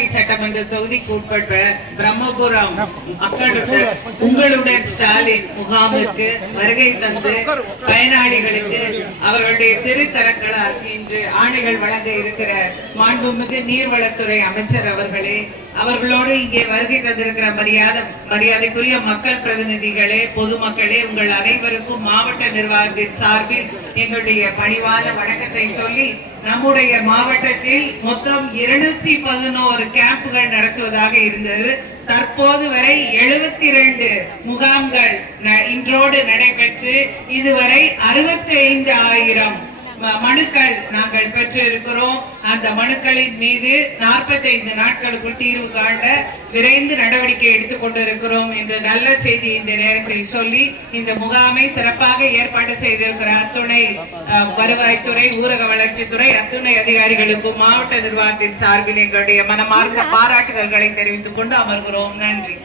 ஆண்டிப்பட்டி சட்டமன்ற தொகுதிக்கு உட்பட்ட பிரம்மபுரம் மக்களுடன் உங்களுடன் ஸ்டாலின் முகாமுக்கு வருகை தந்து பயனாளிகளுக்கு அவர்களுடைய திருக்கரங்களால் இன்று ஆணைகள் வழங்க இருக்கிற மாண்புமிகு நீர்வளத்துறை அமைச்சர் அவர்களே அவர்களோடு இங்கே வருகை தந்திருக்கிற மரியாதை மரியாதைக்குரிய மக்கள் பிரதிநிதிகளே பொதுமக்களே உங்கள் அனைவருக்கும் மாவட்ட நிர்வாகத்தின் சார்பில் எங்களுடைய பணிவான வணக்கத்தை சொல்லி நம்முடைய மாவட்டத்தில் மொத்தம் இருநூத்தி பதினோரு கேம்புகள் நடத்துவதாக இருந்தது. தற்போது வரை எழுபத்தி ரெண்டு முகாம்கள் இன்றோடு நடைபெற்று இதுவரை அறுபத்தி ஐந்து ஆயிரம் மனுக்கள் நாங்கள் பெற்றிருக்கிறோம். அந்த மனுக்களின் மீது 45 நாட்களுக்குள் தீர்வு காண்ட விரைந்து நடவடிக்கை எடுத்துக் கொண்டிருக்கிறோம் என்ற நல்ல செய்தி இந்த நேரத்தில் சொல்லி இந்த முகாமை சிறப்பாக ஏற்பாடு செய்திருக்கிற அத்துணை அஹ், வருவாய்த்துறை ஊரக வளர்ச்சித்துறை அத்துணை அதிகாரிகளுக்கும் மாவட்ட நிர்வாகத்தின் சார்பில் எங்களுடைய மனமார்ந்த பாராட்டுதல்களை தெரிவித்துக் கொண்டு அமர்கிறோம். நன்றி.